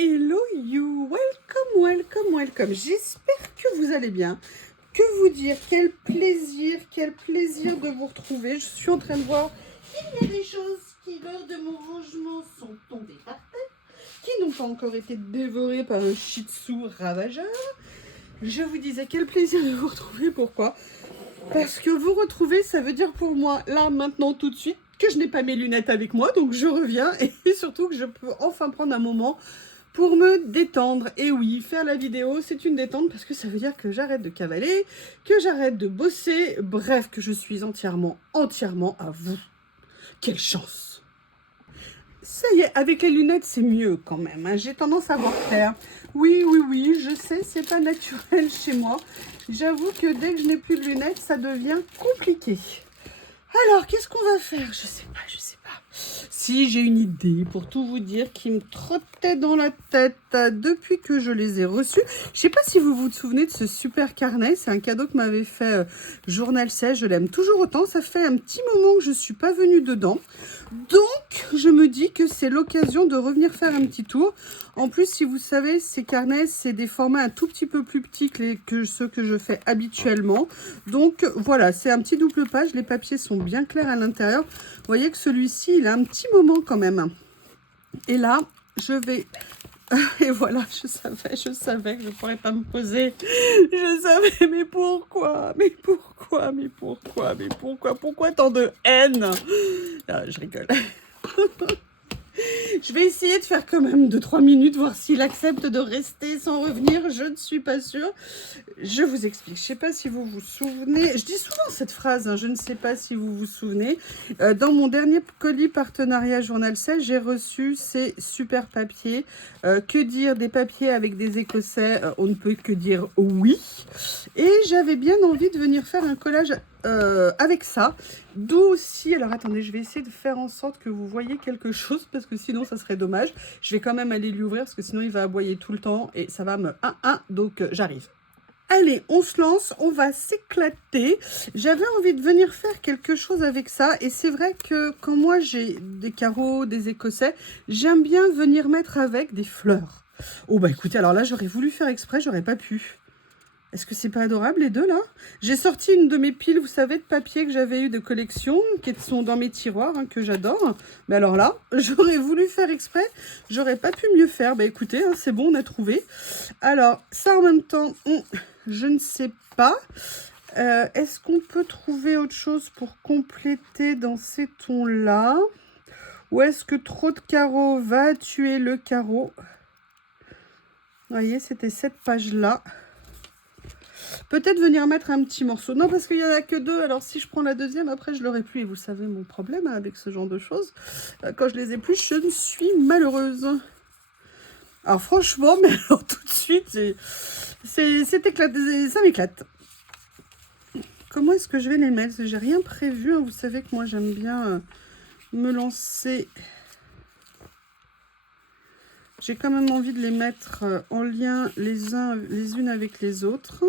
Hello you, welcome. J'espère que vous allez bien. Que vous dire, quel plaisir de vous retrouver. Je suis en train de voir qu'il y a des choses qui, lors de mon rangement, sont tombées par terre, qui n'ont pas encore été dévorées par un shih tzu ravageur. Je vous disais, quel plaisir de vous retrouver. Pourquoi? Parce que vous retrouver, ça veut dire pour moi, là, maintenant, tout de suite, que je n'ai pas mes lunettes avec moi, donc je reviens, et surtout que je peux enfin prendre un moment pour me détendre. Et oui, faire la vidéo, c'est une détente, parce que ça veut dire que j'arrête de cavaler, que j'arrête de bosser, bref, que je suis entièrement à vous. Quelle chance! Ça y est, avec les lunettes, c'est mieux quand même, hein. J'ai tendance à voir clair. Oui, je sais, c'est pas naturel chez moi. J'avoue que dès que je n'ai plus de lunettes, ça devient compliqué. Alors, qu'est-ce qu'on va faire? Je sais pas. Si, j'ai une idée, pour tout vous dire, qui me trottait dans la tête depuis que je les ai reçus. Je sais pas si vous vous souvenez de ce super carnet. C'est un cadeau que m'avait fait Journal 16. Je l'aime toujours autant. Ça fait un petit moment que je suis pas venue dedans. Donc, je me dis que c'est l'occasion de revenir faire un petit tour. En plus, si vous savez, ces carnets, c'est des formats un tout petit peu plus petits que ceux que je fais habituellement. Donc, voilà, c'est un petit double page. Les papiers sont bien clairs à l'intérieur. Vous voyez que celui-ci, il a un petit moment quand même. Et là, je vais... Et voilà, je savais que je ne pourrais pas me poser. Je savais, mais pourquoi? Pourquoi tant de haine? Ah, je rigole. Je vais essayer de faire quand même 2-3 minutes, voir s'il accepte de rester sans revenir. Je ne suis pas sûre. Je vous explique. Je ne sais pas si vous vous souvenez. Je dis souvent cette phrase, hein, je ne sais pas si vous vous souvenez. Dans mon dernier colis partenariat Journal 16, j'ai reçu ces super papiers. Que dire des papiers avec des Écossais? On ne peut que dire oui. Et j'avais bien envie de venir faire un collage avec ça. D'où aussi, alors attendez, je vais essayer de faire en sorte que vous voyez quelque chose, parce que sinon ça serait dommage. Je vais quand même aller lui ouvrir, parce que sinon il va aboyer tout le temps, et ça va me... donc j'arrive. Allez, on se lance, on va s'éclater. J'avais envie de venir faire quelque chose avec ça, et c'est vrai que quand moi j'ai des carreaux, des Écossais, j'aime bien venir mettre avec des fleurs. Oh bah écoutez, alors là j'aurais voulu faire exprès, j'aurais pas pu. Est-ce que c'est pas adorable les deux là? J'ai sorti une de mes piles, vous savez, de papier que j'avais eu de collection, qui sont dans mes tiroirs, hein, que j'adore. Mais alors là, j'aurais voulu faire exprès, j'aurais pas pu mieux faire. Bah écoutez, hein, c'est bon, on a trouvé. Alors, ça en même temps, je ne sais pas. Est-ce qu'on peut trouver autre chose pour compléter dans ces tons-là? Ou est-ce que trop de carreaux va tuer le carreau? Vous voyez, c'était cette page-là. Peut-être venir mettre un petit morceau. Non, parce qu'il n'y en a que deux. Alors, si je prends la deuxième, après, je l'aurai plus. Et vous savez mon problème avec ce genre de choses. Quand je les ai plus, je ne suis malheureuse. Alors, franchement, mais alors, tout de suite, c'est éclaté. Ça m'éclate. Comment est-ce que je vais les mettre? J'ai rien prévu. Hein. Vous savez que moi, j'aime bien me lancer. J'ai quand même envie de les mettre en lien les unes avec les autres.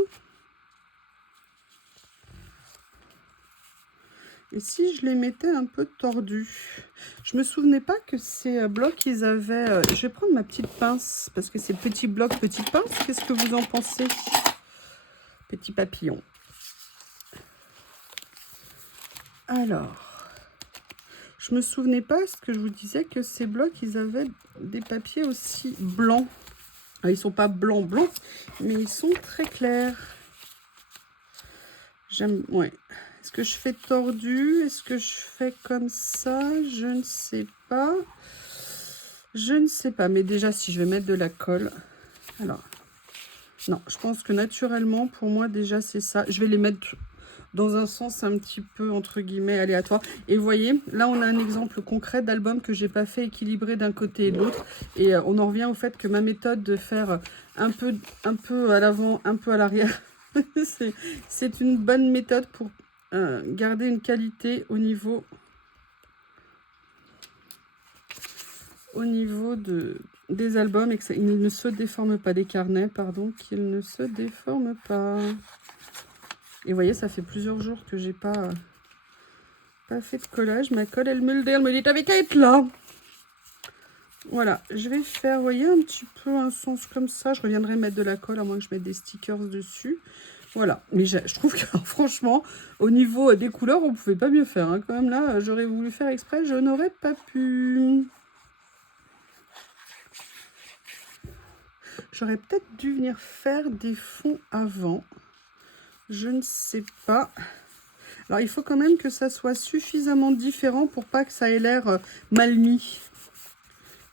Et si je les mettais un peu tordus? Je me souvenais pas que ces blocs, ils avaient... je vais prendre ma petite pince, parce que c'est petit bloc, petite pince. Qu'est-ce que vous en pensez? Petit papillon. Alors, je me souvenais pas, ce que je vous disais, que ces blocs, ils avaient des papiers aussi blancs. Alors, ils sont pas blancs, mais ils sont très clairs. J'aime... Ouais. Est-ce que je fais tordu? Est-ce que je fais comme ça? Je ne sais pas. Je ne sais pas. Mais déjà, si je vais mettre de la colle... Alors, non, je pense que naturellement, pour moi, déjà, c'est ça. Je vais les mettre dans un sens un petit peu, entre guillemets, aléatoire. Et vous voyez, là, on a un exemple concret d'album que j'ai pas fait équilibré d'un côté et de l'autre. Et on en revient au fait que ma méthode de faire un peu à l'avant, un peu à l'arrière, c'est une bonne méthode pour... garder une qualité au niveau des albums et que ils ne se déforment pas, des carnets, pardon, qu'ils ne se déforment pas. Et vous voyez, ça fait plusieurs jours que j'ai pas fait de collage. Ma colle, elle me le dit, t'avais qu'à être là. Voilà, je vais faire, vous voyez, un petit peu un sens comme ça. Je reviendrai mettre de la colle, à moins que je mette des stickers dessus. Voilà, mais je trouve que franchement, au niveau des couleurs, on pouvait pas mieux faire. Hein. Quand même là, j'aurais voulu faire exprès, je n'aurais pas pu. J'aurais peut-être dû venir faire des fonds avant. Je ne sais pas. Alors, il faut quand même que ça soit suffisamment différent pour pas que ça ait l'air mal mis.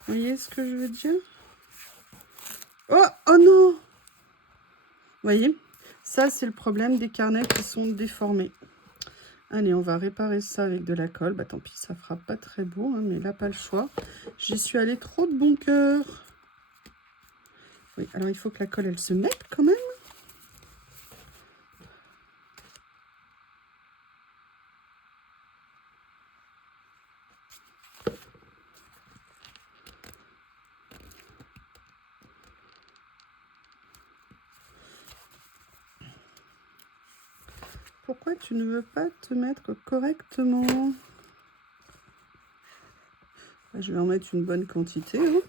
Vous voyez ce que je veux dire? Oh, oh non! Vous voyez? Ça, c'est le problème des carnets qui sont déformés. Allez, on va réparer ça avec de la colle. Bah, tant pis, ça fera pas très beau, hein, mais là, pas le choix. J'y suis allée trop de bon cœur. Oui, alors il faut que la colle, elle se mette quand même. Pourquoi tu ne veux pas te mettre correctement? Je vais en mettre une bonne quantité. Hein.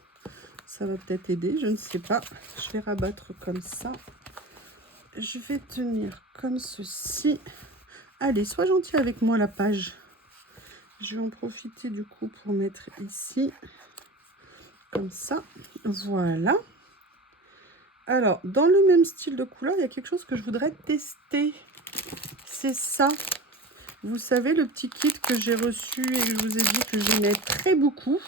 Ça va peut-être aider, je ne sais pas. Je vais rabattre comme ça. Je vais tenir comme ceci. Allez, sois gentil avec moi la page. Je vais en profiter du coup pour mettre ici. Comme ça. Voilà. Alors, dans le même style de couleur, il y a quelque chose que je voudrais tester. C'est ça. Vous savez, le petit kit que j'ai reçu et que je vous ai dit que j'aimais très beaucoup.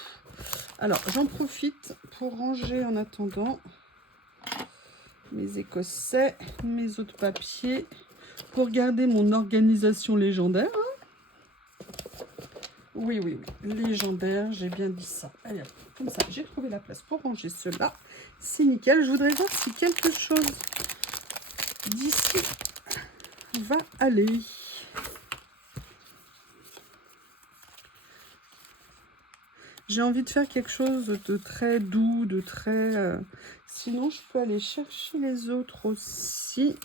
Alors, j'en profite pour ranger en attendant mes écossais, mes autres papiers, pour garder mon organisation légendaire. Hein. Oui, oui, oui, légendaire, j'ai bien dit ça. Allez, comme ça, j'ai trouvé la place pour ranger cela. C'est nickel. Je voudrais voir si quelque chose d'ici va aller. J'ai envie de faire quelque chose de très doux, de très... Sinon, je peux aller chercher les autres aussi.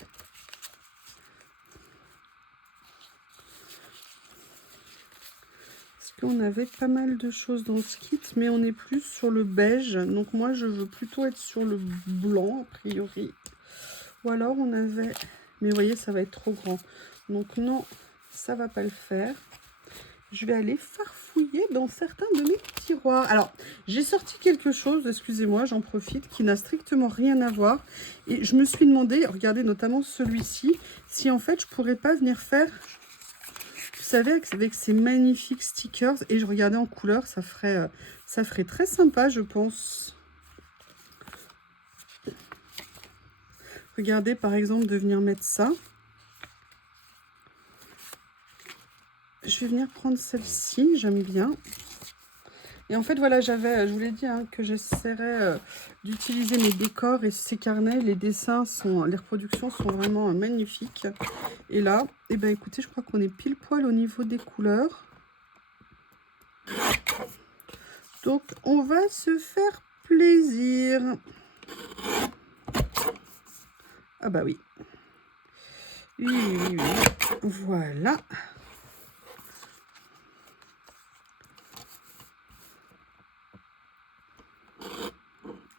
Parce qu'on avait pas mal de choses dans ce kit, mais on est plus sur le beige. Donc moi, je veux plutôt être sur le blanc, a priori. Ou alors, on avait... Mais vous voyez, ça va être trop grand. Donc non, ça va pas le faire. Je vais aller farfouiller dans certains de mes tiroirs. Alors, j'ai sorti quelque chose, excusez-moi, j'en profite, qui n'a strictement rien à voir. Et je me suis demandé, regardez notamment celui-ci, si en fait je pourrais pas venir faire, vous savez, avec ces magnifiques stickers. Et je regardais en couleur, ça ferait très sympa, je pense. Regardez par exemple de venir mettre ça. Je vais venir prendre celle-ci, j'aime bien. Et en fait, voilà, je vous l'ai dit, hein, que j'essaierai d'utiliser mes décors et ces carnets. Les dessins, les reproductions sont vraiment magnifiques. Et là, eh ben, écoutez, je crois qu'on est pile poil au niveau des couleurs. Donc, on va se faire plaisir. Ah bah oui. Oui, oui, oui. Voilà.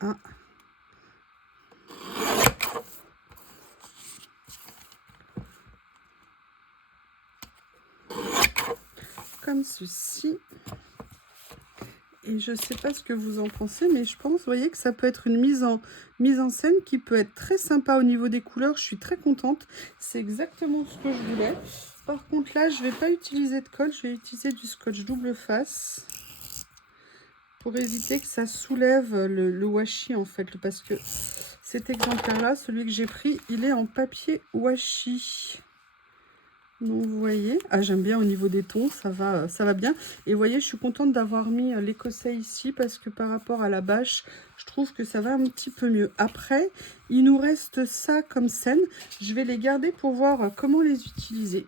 Ah. Comme ceci. Et je ne sais pas ce que vous en pensez, mais je pense, vous voyez, que ça peut être une mise en scène qui peut être très sympa au niveau des couleurs. Je suis très contente. C'est exactement ce que je voulais. Par contre, là, je ne vais pas utiliser de colle. Je vais utiliser du scotch double face pour éviter que ça soulève le washi, en fait. Parce que cet exemplaire-là, celui que j'ai pris, il est en papier washi. Donc vous voyez, ah, j'aime bien au niveau des tons, ça va bien. Et vous voyez, je suis contente d'avoir mis l'écossais ici parce que par rapport à la bâche, je trouve que ça va un petit peu mieux. Après, il nous reste ça comme scène. Je vais les garder pour voir comment les utiliser.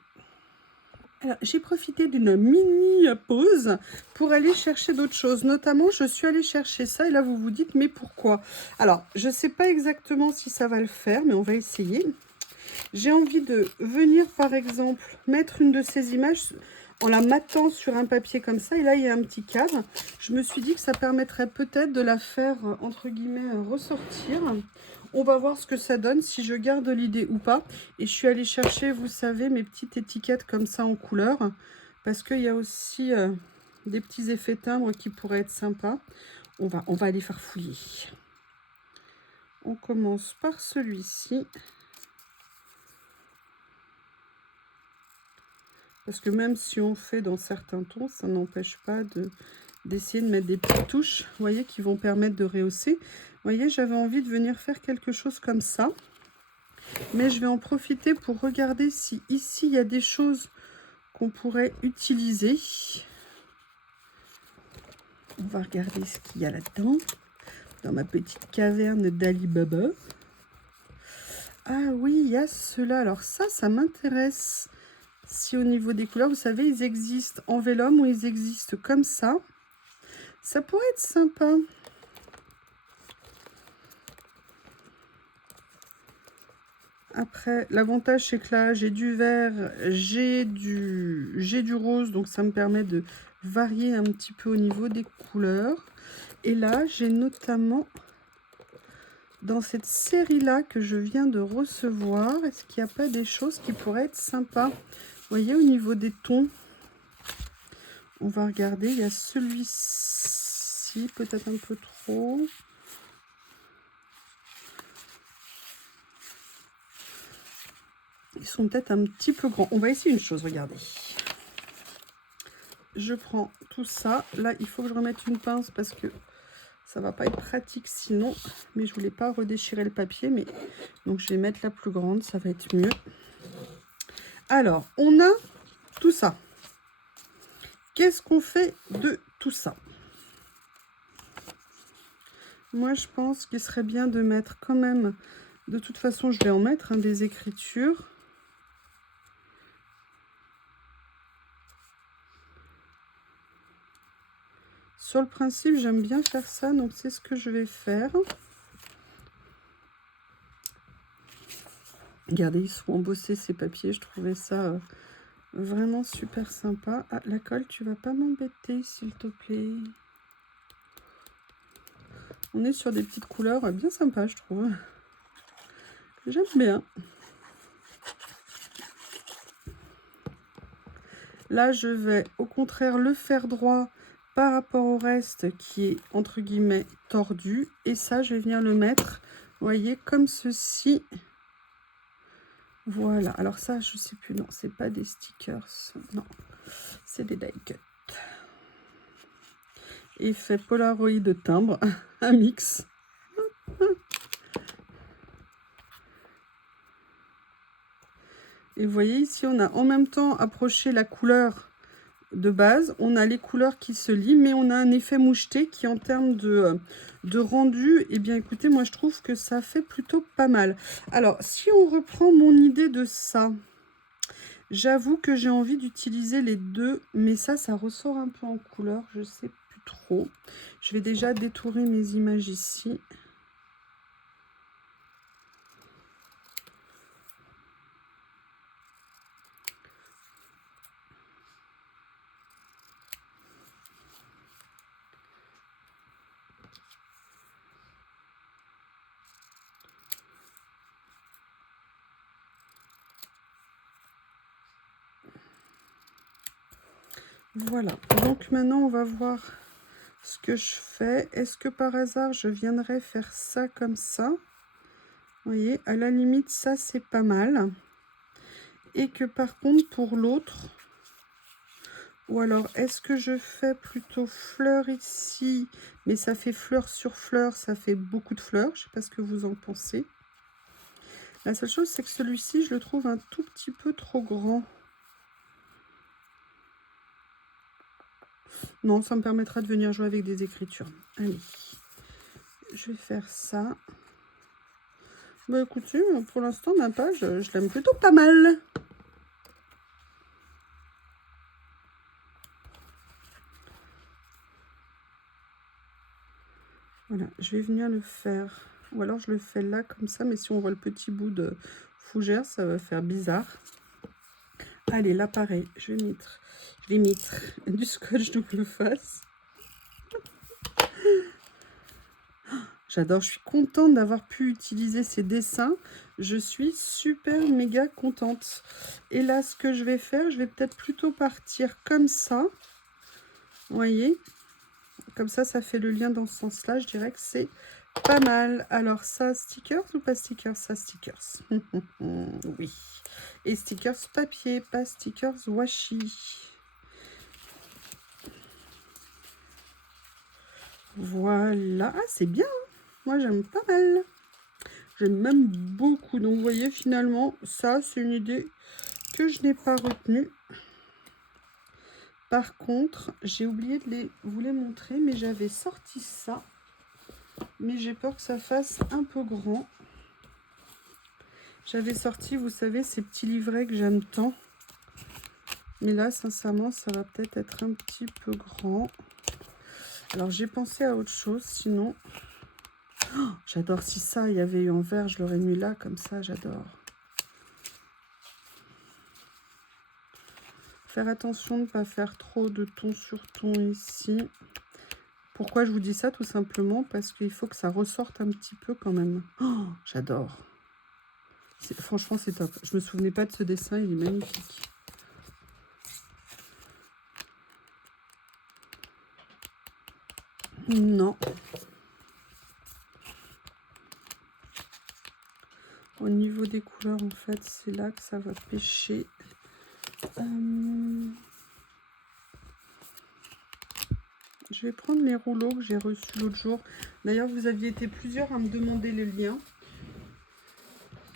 Alors, j'ai profité d'une mini pause pour aller chercher d'autres choses. Notamment, je suis allée chercher ça et là, vous vous dites, mais pourquoi? Alors, je ne sais pas exactement si ça va le faire, mais on va essayer. J'ai envie de venir, par exemple, mettre une de ces images. en la matant sur un papier comme ça. Et là, il y a un petit cadre. Je me suis dit que ça permettrait peut-être de la faire, entre guillemets, ressortir. On va voir ce que ça donne, si je garde l'idée ou pas. Et je suis allée chercher, vous savez, mes petites étiquettes comme ça en couleur. Parce qu'il y a aussi des petits effets timbres qui pourraient être sympas. On va aller faire fouiller. On commence par celui-ci. Parce que même si on fait dans certains tons, ça n'empêche pas d'essayer de mettre des petites touches, vous voyez, qui vont permettre de rehausser. Vous voyez, j'avais envie de venir faire quelque chose comme ça. Mais je vais en profiter pour regarder si ici, il y a des choses qu'on pourrait utiliser. On va regarder ce qu'il y a là-dedans, dans ma petite caverne d'Ali Baba. Ah oui, il y a cela. Alors ça m'intéresse. Si au niveau des couleurs, vous savez, ils existent en vélum ou ils existent comme ça. Ça pourrait être sympa. Après, l'avantage, c'est que là, j'ai du vert, j'ai du rose. Donc, ça me permet de varier un petit peu au niveau des couleurs. Et là, j'ai notamment, dans cette série-là que je viens de recevoir, est-ce qu'il n'y a pas des choses qui pourraient être sympas? Vous voyez, au niveau des tons, on va regarder. Il y a celui-ci, peut-être un peu trop. Ils sont peut-être un petit peu grands. On va essayer une chose, regardez. Je prends tout ça. Là, il faut que je remette une pince parce que ça va pas être pratique sinon. Mais je voulais pas redéchirer le papier. Mais donc, je vais mettre la plus grande. Ça va être mieux. Alors, on a tout ça. Qu'est-ce qu'on fait de tout ça? Moi, je pense qu'il serait bien de mettre quand même... De toute façon, je vais en mettre des écritures. Sur le principe, j'aime bien faire ça, donc c'est ce que je vais faire. Regardez, ils sont embossés ces papiers, je trouvais ça vraiment super sympa. Ah, la colle, tu vas pas m'embêter, s'il te plaît. On est sur des petites couleurs bien sympas, je trouve. J'aime bien. Là, je vais au contraire le faire droit par rapport au reste qui est entre guillemets tordu. Et ça, je vais venir le mettre, vous voyez, comme ceci. Voilà. Alors ça, je sais plus. Non, c'est pas des stickers. Non, c'est des die cut. Effet Polaroid de timbre, un mix. Et vous voyez ici, on a en même temps approché la couleur de base. On a les couleurs qui se lient, mais on a un effet moucheté qui, en termes de rendu, eh bien, écoutez, moi, je trouve que ça fait plutôt pas mal. Alors, si on reprend mon idée de ça, j'avoue que j'ai envie d'utiliser les deux, mais ça ressort un peu en couleur. Je sais plus trop. Je vais déjà détourer mes images ici. Voilà, donc maintenant on va voir ce que je fais. Est-ce que par hasard je viendrais faire ça comme ça? Vous voyez, à la limite ça c'est pas mal. Et que par contre pour l'autre, ou alors est-ce que je fais plutôt fleur ici, mais ça fait fleur sur fleur, ça fait beaucoup de fleurs. Je sais pas ce que vous en pensez. La seule chose c'est que celui-ci je le trouve un tout petit peu trop grand. Non, ça me permettra de venir jouer avec des écritures. Allez, je vais faire ça. Bah écoutez, pour l'instant, ma page, je l'aime plutôt pas mal. Voilà, je vais venir le faire. Ou alors je le fais là, comme ça, mais si on voit le petit bout de fougère, ça va faire bizarre. Allez, là, pareil, je vais mettre du scotch double face. J'adore, je suis contente d'avoir pu utiliser ces dessins. Je suis super méga contente. Et là, ce que je vais faire, je vais peut-être plutôt partir comme ça. Vous voyez? Comme ça fait le lien dans ce sens-là. Je dirais que c'est pas mal. Alors, ça, stickers ou pas stickers? Ça, stickers. Oui. Et stickers papier, pas stickers washi. Voilà. Ah, c'est bien. Hein, moi, j'aime pas mal. J'aime même beaucoup. Donc, vous voyez, finalement, ça, c'est une idée que je n'ai pas retenue. Par contre, j'ai oublié de vous les montrer, mais j'avais sorti ça. Mais j'ai peur que ça fasse un peu grand. J'avais sorti, vous savez, ces petits livrets que j'aime tant. Mais là, sincèrement, ça va peut-être être un petit peu grand. Alors, j'ai pensé à autre chose, sinon... Oh, j'adore, si ça, il y avait eu en vert, je l'aurais mis là, comme ça, j'adore. Faire attention de ne pas faire trop de ton sur ton ici. Pourquoi je vous dis ça? Tout simplement parce qu'il faut que ça ressorte un petit peu quand même. Oh, j'adore. Franchement, c'est top. Je me souvenais pas de ce dessin, il est magnifique. Non. Au niveau des couleurs, en fait, c'est là que ça va pêcher. Je vais prendre les rouleaux que j'ai reçus l'autre jour. D'ailleurs, vous aviez été plusieurs à me demander le lien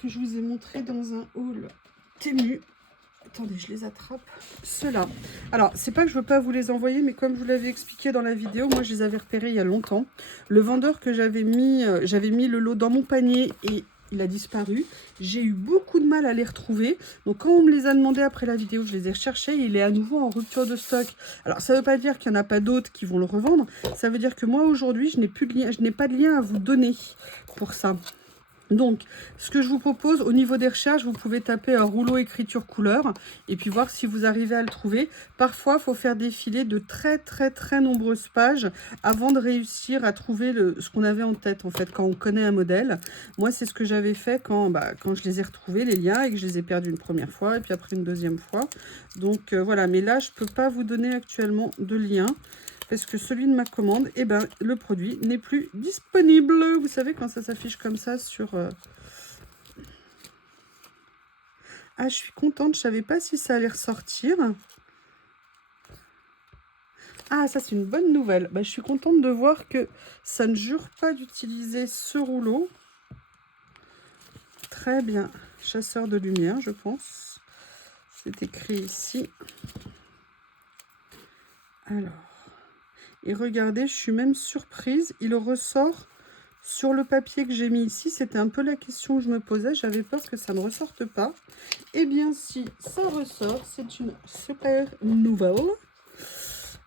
que je vous ai montré dans un haul Temu. Attendez, je les attrape. Ceux-là. Alors, c'est pas que je veux pas vous les envoyer, mais comme je vous l'avais expliqué dans la vidéo, moi, je les avais repérés il y a longtemps. Le vendeur que j'avais mis le lot dans mon panier et il a disparu. J'ai eu beaucoup de mal à les retrouver. Donc, quand on me les a demandés après la vidéo, je les ai recherchés. Il est à nouveau en rupture de stock. Alors, ça veut pas dire qu'il n'y en a pas d'autres qui vont le revendre. Ça veut dire que moi, aujourd'hui, je n'ai plus de lien, je n'ai pas de lien à vous donner pour ça. Donc, ce que je vous propose, au niveau des recherches, vous pouvez taper un rouleau écriture couleur et puis voir si vous arrivez à le trouver. Parfois, il faut faire défiler de très nombreuses pages avant de réussir à trouver ce qu'on avait en tête, en fait, quand on connaît un modèle. Moi, c'est ce que j'avais fait quand je les ai retrouvés, les liens, et que je les ai perdus une première fois et puis après une deuxième fois. Donc, voilà. Mais là, je ne peux pas vous donner actuellement de lien. Parce que celui de ma commande, eh ben, le produit n'est plus disponible. Vous savez, quand ça s'affiche comme ça sur... Ah, je suis contente. Je ne savais pas si ça allait ressortir. Ah, ça, c'est une bonne nouvelle. Bah, je suis contente de voir que ça ne jure pas d'utiliser ce rouleau. Très bien. Chasseur de lumière, je pense. C'est écrit ici. Alors... Et regardez, je suis même surprise, il ressort sur le papier que j'ai mis ici. C'était un peu la question que je me posais, j'avais peur que ça ne ressorte pas. Eh bien, si ça ressort, c'est une super nouvelle.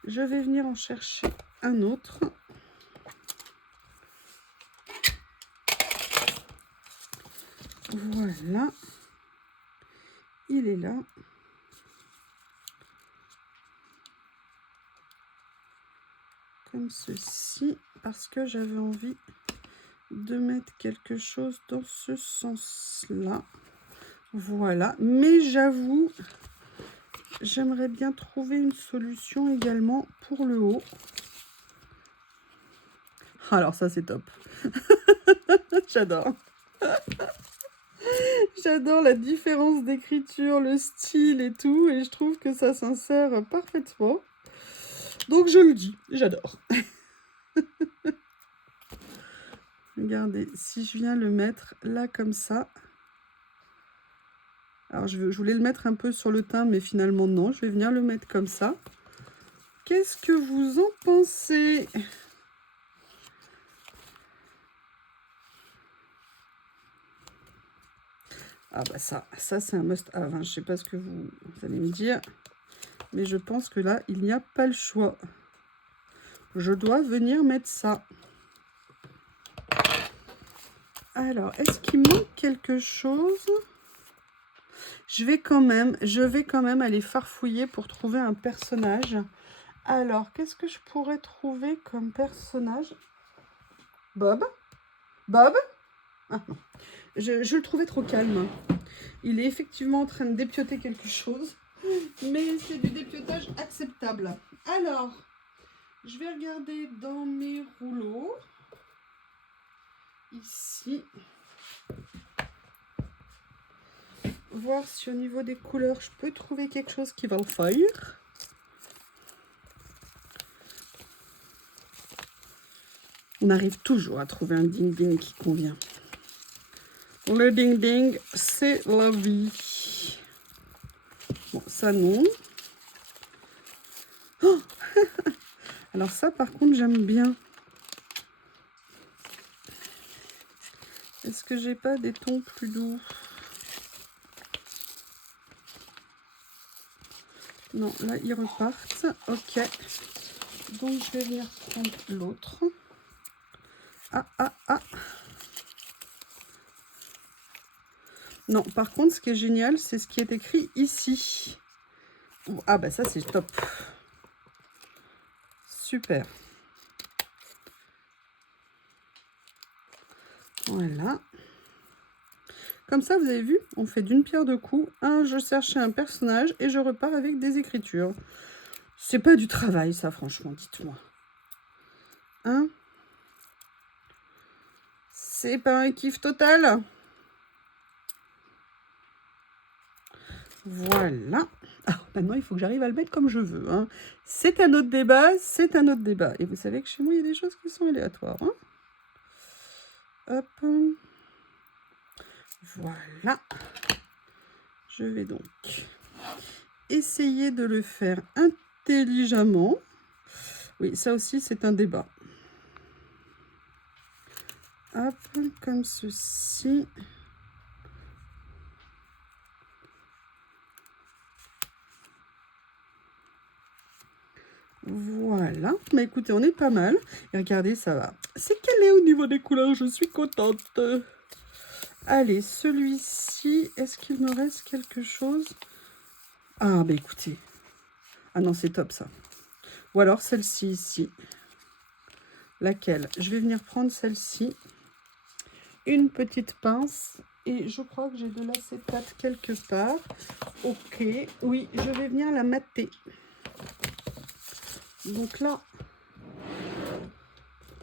Je vais venir en chercher un autre. Voilà. Il est là. Comme ceci, parce que j'avais envie de mettre quelque chose dans ce sens-là. Voilà, mais j'avoue, j'aimerais bien trouver une solution également pour le haut. Alors ça, c'est top. J'adore. J'adore la différence d'écriture, le style et tout, et je trouve que ça s'insère parfaitement. Donc je le dis, j'adore. Regardez, si je viens le mettre là comme ça. Alors je voulais le mettre un peu sur le teint, mais finalement non, je vais venir le mettre comme ça. Qu'est-ce que vous en pensez ? Ah bah ça c'est un must-have, hein. Je sais pas ce que vous allez me dire, mais je pense que là, il n'y a pas le choix. Je dois venir mettre ça. Alors, est-ce qu'il manque quelque chose? Je vais quand même aller farfouiller pour trouver un personnage. Alors, qu'est-ce que je pourrais trouver comme personnage? Bob? Bob? Ah non. Je le trouvais trop calme. Il est effectivement en train de dépioter quelque chose, mais c'est du dépiotage acceptable. Alors, je vais regarder dans mes rouleaux. Ici. Voir si au niveau des couleurs, je peux trouver quelque chose qui va le faire. On arrive toujours à trouver un ding-ding qui convient. Le ding-ding, c'est la vie. Bon, ça non. Oh alors ça, par contre, j'aime bien. Est-ce que j'ai pas des tons plus doux? Non, là, ils repartent. Ok. Donc, je vais venir prendre l'autre. Ah. Non, par contre, ce qui est génial, c'est ce qui est écrit ici. Ah, bah ça, c'est top. Super. Voilà. Comme ça, vous avez vu, on fait d'une pierre deux coups. Je cherchais un personnage et je repars avec des écritures. C'est pas du travail, ça, franchement, dites-moi. Hein? C'est pas un kiff total? Voilà. Ah, maintenant, il faut que j'arrive à le mettre comme je veux. Hein. C'est un autre débat, c'est un autre débat. Et vous savez que chez moi, il y a des choses qui sont aléatoires. Hein. Hop. Voilà. Je vais donc essayer de le faire intelligemment. Oui, ça aussi, c'est un débat. Hop, comme ceci. Voilà. Mais écoutez, on est pas mal. Et regardez, ça va. C'est calé au niveau des couleurs. Je suis contente. Allez, celui-ci, est-ce qu'il me reste quelque chose? Ah, bah écoutez. Ah non, c'est top, ça. Ou alors celle-ci, ici. Laquelle? Je vais venir prendre celle-ci. Une petite pince. Et je crois que j'ai de l'acétate quelque part. Ok. Oui, je vais venir la mater. Donc là,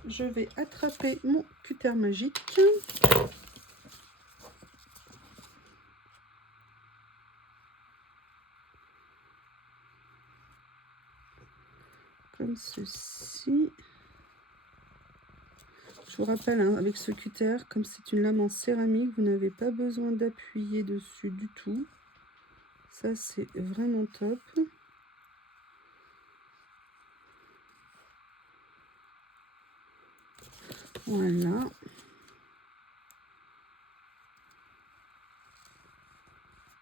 je vais attraper mon cutter magique. Comme ceci. Je vous rappelle, hein, avec ce cutter, comme c'est une lame en céramique, vous n'avez pas besoin d'appuyer dessus du tout. Ça, c'est vraiment top. Voilà.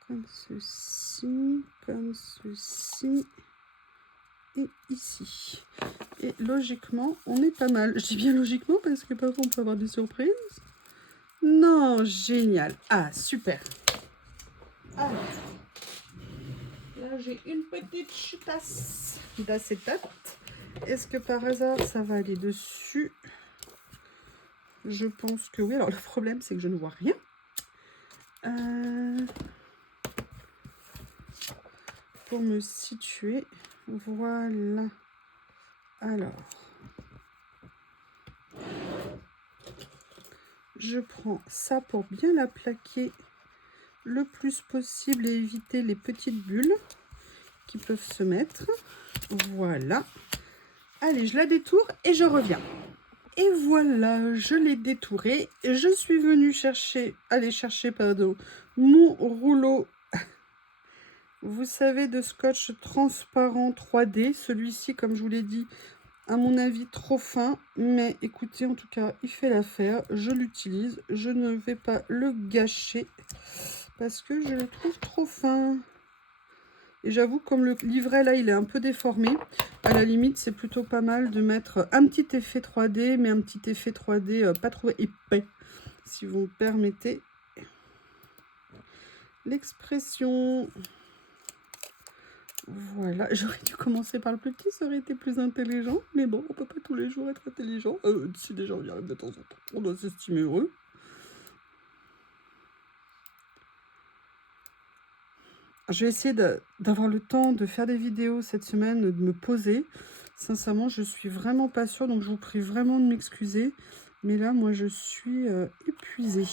Comme ceci, et ici. Et logiquement, on est pas mal. Je dis bien logiquement parce que parfois on peut avoir des surprises. Non, génial. Ah, super. Alors, là j'ai une petite chutasse d'acétate. Est-ce que par hasard ça va aller dessus? Je pense que oui. Alors le problème c'est que je ne vois rien. Pour me situer, voilà. Alors, je prends ça pour bien la plaquer le plus possible et éviter les petites bulles qui peuvent se mettre. Voilà. Allez, je la détourne et je reviens. Et voilà, je l'ai détourée. Je suis venue aller chercher, mon rouleau, vous savez, de scotch transparent 3D. Celui-ci, comme je vous l'ai dit, à mon avis, trop fin. Mais écoutez, en tout cas, il fait l'affaire. Je l'utilise. Je ne vais pas le gâcher parce que je le trouve trop fin. Et j'avoue, comme le livret, là, il est un peu déformé, à la limite, c'est plutôt pas mal de mettre un petit effet 3D, mais un petit effet 3D pas trop épais, si vous me permettez l'expression. Voilà, j'aurais dû commencer par le plus petit, ça aurait été plus intelligent. Mais bon, on peut pas tous les jours être intelligent. Si déjà on y arrive de temps en temps, on doit s'estimer heureux. Je vais essayer d'avoir le temps de faire des vidéos cette semaine, de me poser. Sincèrement, je suis vraiment pas sûre, donc je vous prie vraiment de m'excuser. Mais là, moi, je suis épuisée.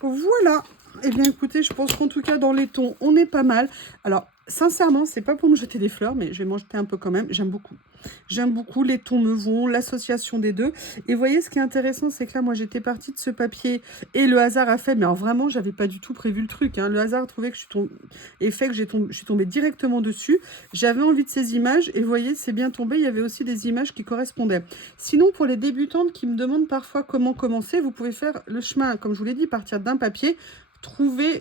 Voilà. Eh bien, écoutez, je pense qu'en tout cas, dans les tons, on est pas mal. Alors, sincèrement, c'est pas pour me jeter des fleurs, mais je vais m'en jeter un peu quand même. J'aime beaucoup. J'aime beaucoup, les tons me vont, l'association des deux. Et vous voyez, ce qui est intéressant, c'est que là, moi, j'étais partie de ce papier et le hasard a fait, mais alors vraiment, j'avais pas du tout prévu le truc. Hein. Le hasard a trouvé que je suis tombée directement dessus. J'avais envie de ces images et vous voyez, c'est bien tombé. Il y avait aussi des images qui correspondaient. Sinon, pour les débutantes qui me demandent parfois comment commencer, vous pouvez faire le chemin, comme je vous l'ai dit, partir d'un papier.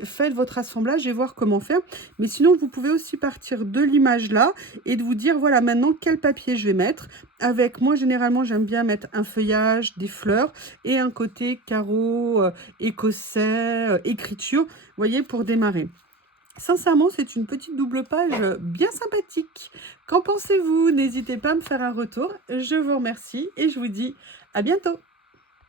Faites votre assemblage et voir comment faire. Mais sinon, vous pouvez aussi partir de l'image là et de vous dire, voilà, maintenant, quel papier je vais mettre. Avec, moi, généralement, j'aime bien mettre un feuillage, des fleurs et un côté carreau, écossais, écriture, vous voyez, pour démarrer. Sincèrement, c'est une petite double page bien sympathique. Qu'en pensez-vous? N'hésitez pas à me faire un retour. Je vous remercie et je vous dis à bientôt.